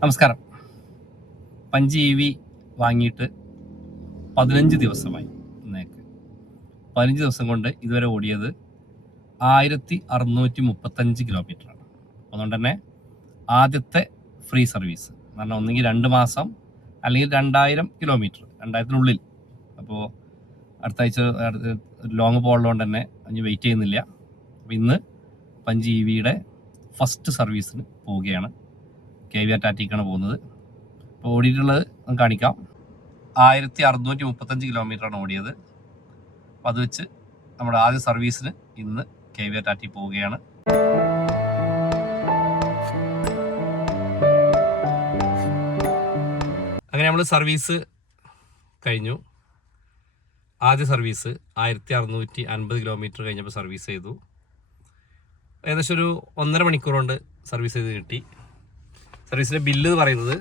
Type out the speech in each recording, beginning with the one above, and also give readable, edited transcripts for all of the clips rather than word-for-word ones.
നമസ്കാരം. Punch EV വാങ്ങിയിട്ട് 15 ദിവസമായി. ഇന്നേക്ക് 15 ദിവസം കൊണ്ട് ഇതുവരെ ഓടിയത് 1635 കിലോമീറ്ററാണ്. അതുകൊണ്ട് തന്നെ ആദ്യത്തെ ഫ്രീ സർവീസ് എന്ന് പറഞ്ഞാൽ ഒന്നെങ്കിൽ 2 മാസം അല്ലെങ്കിൽ 2000 കിലോമീറ്റർ, 2000-നുള്ളിൽ. അപ്പോൾ അടുത്ത ആഴ്ച ലോങ് പോകുന്നതുകൊണ്ട് തന്നെ അഞ്ച് വെയിറ്റ് ചെയ്യുന്നില്ല. അപ്പോൾ ഇന്ന് പഞ്ച് EVയുടെ ഫസ്റ്റ് സർവീസിന് പോവുകയാണ്. KVR ടാറ്റയ്ക്കാണ് പോകുന്നത്. അപ്പോൾ ഓടിയിട്ടുള്ളത് നമുക്ക് കാണിക്കാം. 1635 കിലോമീറ്ററാണ് ഓടിയത്. അപ്പോൾ അത് വെച്ച് നമ്മുടെ ആദ്യ സർവീസിന് ഇന്ന് KVR ടാറ്റയിൽ പോവുകയാണ്. അങ്ങനെ നമ്മൾ സർവീസ് കഴിഞ്ഞു. ആദ്യ സർവീസ് 1650 കിലോമീറ്റർ കഴിഞ്ഞപ്പോൾ സർവീസ് ചെയ്തു. ഏകദേശം ഒരു 1.5 മണിക്കൂർ കൊണ്ട് സർവീസ് ചെയ്ത് കിട്ടി. സർവീസിൻ്റെ ബില്ല് എന്ന് പറയുന്നത്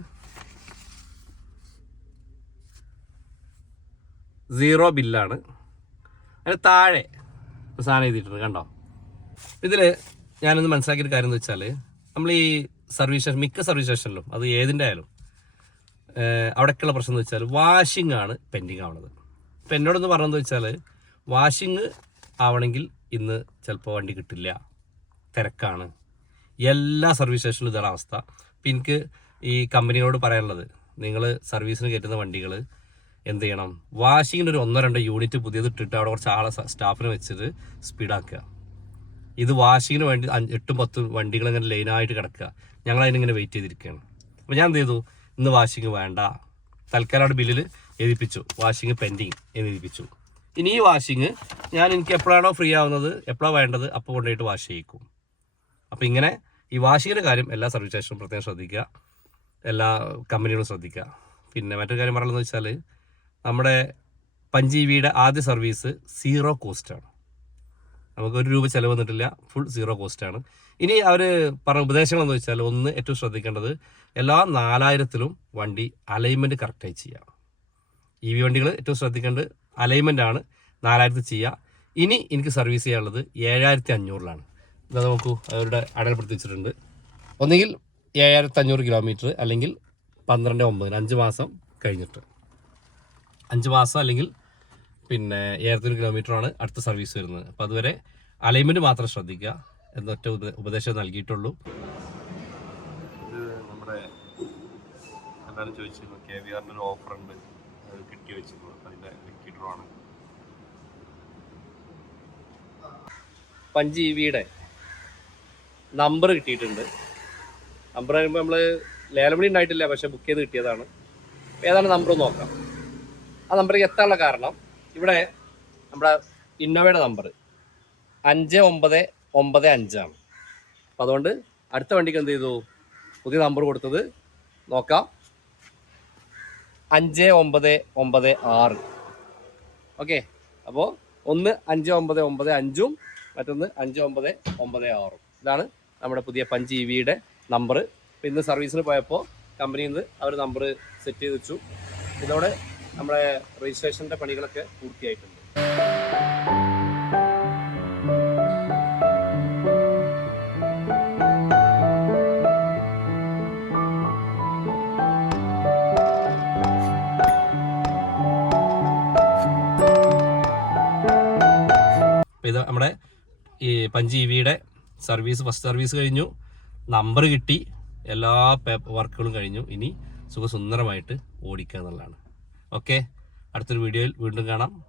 0 ബില്ലാണ്. അതിന് താഴെ സാധനം എഴുതിയിട്ടുണ്ട്, കണ്ടോ. ഇതിൽ ഞാനൊന്ന് മനസ്സിലാക്കിയൊരു കാര്യം എന്ന് വെച്ചാൽ, നമ്മൾ ഈ സർവീസ് സ്റ്റേഷൻ, മിക്ക സർവീസ് സ്റ്റേഷനിലും അത് ഏതിൻ്റെ ആയാലും അവിടേക്കുള്ള പ്രശ്നം എന്ന് വെച്ചാൽ വാഷിംഗ് ആണ് പെൻഡിങ് ആവണത്. ഇപ്പം എന്നോടൊന്ന് പറഞ്ഞതെന്ന് വെച്ചാൽ, വാഷിംഗ് ആവണമെങ്കിൽ ഇന്ന് ചിലപ്പോൾ വണ്ടി കിട്ടില്ല, തിരക്കാണ്. എല്ലാ സർവീസ് സ്റ്റേഷനിലും ഇതാണ് അവസ്ഥ. അപ്പം എനിക്ക് ഈ കമ്പനിയോട് പറയാനുള്ളത്, നിങ്ങൾ സർവീസിന് കയറ്റുന്ന വണ്ടികൾ എന്ത് ചെയ്യണം, വാഷിങ്ങിന് ഒരു 1-2 യൂണിറ്റ് പുതിയത് ഇട്ടിട്ട് അവിടെ കുറച്ച് ആളെ സ്റ്റാഫിനെ വെച്ചിട്ട് സ്പീഡാക്കുക. ഇത് വാഷിങ്ങിന് വേണ്ടി 8-10 വണ്ടികൾ ഇങ്ങനെ ലൈനായിട്ട് കിടക്കുക. ഞങ്ങൾ അതിനിങ്ങനെ വെയിറ്റ് ചെയ്തിരിക്കുകയാണ്. അപ്പോൾ ഞാൻ എന്ത് ചെയ്തു, ഇന്ന് വാഷിങ് വേണ്ട, തൽക്കാലം അവിടെ ബില്ലിൽ എഴുതിപ്പിച്ചു വാഷിങ് പെൻഡിങ് എന്ന് എഴുതിപ്പിച്ചു. ഇനി ഈ വാഷിങ് എനിക്ക് എപ്പോഴാണോ ഫ്രീ ആവുന്നത്, എപ്പോഴാണ് വേണ്ടത്, അപ്പോൾ കൊണ്ടുപോയിട്ട് വാഷ് ചെയ്യിക്കും. അപ്പോൾ ഇങ്ങനെ ഈ വാഷിങ്ങിൻ്റെ കാര്യം എല്ലാ സർവീസ് സ്റ്റേഷനും പ്രത്യേകം ശ്രദ്ധിക്കുക, എല്ലാ കമ്പനികളും ശ്രദ്ധിക്കുക. പിന്നെ മറ്റൊരു കാര്യം പറയുന്നത് വെച്ചാൽ, നമ്മുടെ പഞ്ച് EVയുടെ ആദ്യ സർവീസ് 0 കോസ്റ്റാണ്. നമുക്ക് 1 രൂപ ചിലവ് വന്നിട്ടില്ല, ഫുൾ 0 കോസ്റ്റാണ്. ഇനി അവർ പറഞ്ഞ ഉപദേശങ്ങളെന്ന് വെച്ചാൽ, ഒന്ന് ഏറ്റവും ശ്രദ്ധിക്കേണ്ടത്, എല്ലാ 4000-ലും വണ്ടി അലൈൻമെൻറ്റ് കറക്റ്റായി ചെയ്യുക. EV വണ്ടികൾ ഏറ്റവും ശ്രദ്ധിക്കേണ്ടത് അലൈൻമെൻറ്റാണ് 4000 ചെയ്യുക. ഇനി എനിക്ക് സർവീസ് ചെയ്യാനുള്ളത് 7500-ലാണ്. ഇതാ നോക്കൂ, അവരുടെ അടയാളപ്പെടുത്തി വെച്ചിട്ടുണ്ട്. ഒന്നുകിൽ 7500 കിലോമീറ്റർ, അല്ലെങ്കിൽ 12/9, 5 മാസം കഴിഞ്ഞിട്ട്. 5 മാസം അല്ലെങ്കിൽ 7000 കിലോമീറ്ററാണ് അടുത്ത സർവീസ് വരുന്നത്. അപ്പോൾ അതുവരെ അലൈൻമെൻറ്റ് മാത്രം ശ്രദ്ധിക്കുക എന്നൊറ്റ ഉപദേശം നൽകിയിട്ടുള്ളൂ. ഇത് നമ്മുടെ എല്ലാവരും ചോദിച്ചിരുന്നു, KVRൻ്റെ ഒരു ഓഫറുണ്ട്, അത് കിട്ടി വെച്ചിരുന്നു. അതിൻ്റെ ലിക്വിഡറാണ്. പഞ്ച് EVയുടെ നമ്പർ കിട്ടിയിട്ടുണ്ട്. നമ്പർ പറയുമ്പോൾ നമ്മൾ ലേലമണി ഉണ്ടായിട്ടില്ല, പക്ഷേ ബുക്ക് ചെയ്ത് കിട്ടിയതാണ്. ഏതാണ് നമ്പർ നോക്കാം. ആ നമ്പറിലേക്ക് എത്താനുള്ള കാരണം, ഇവിടെ നമ്മുടെ ഇന്നോവയുടെ നമ്പർ 5995 ആണ്. അപ്പം അതുകൊണ്ട് അടുത്ത വണ്ടിക്ക് എന്ത് ചെയ്തു, പുതിയ നമ്പർ കൊടുത്തത് നോക്കാം, 5996. ഓക്കെ, അപ്പോൾ ഒന്ന് 5995-ഉം മറ്റൊന്ന് 5996. ഇതാണ് നമ്മുടെ പുതിയ പഞ്ച് EVയുടെ നമ്പർ. അപ്പോൾ ഇന്ന് സർവീസിന് പോയപ്പോൾ കമ്പനിയിൽ നിന്ന് അവർ നമ്പർ സെറ്റ് ചെയ്ത് വെച്ചു. ഇതോടെ നമ്മുടെ രജിസ്ട്രേഷൻ്റെ പണികളൊക്കെ പൂർത്തിയായിട്ടുണ്ട്. ഇത് നമ്മുടെ ഈ പഞ്ച് EVയുടെ സർവീസ്, ഫസ്റ്റ് സർവീസ് കഴിഞ്ഞു, നമ്പർ കിട്ടി, എല്ലാ വർക്കുകളും കഴിഞ്ഞു. ഇനി സുഖസുന്ദരമായിട്ട് ഓടിക്കുക എന്നുള്ളതാണ്. ഓക്കെ, അടുത്തൊരു വീഡിയോയിൽ വീണ്ടും കാണാം.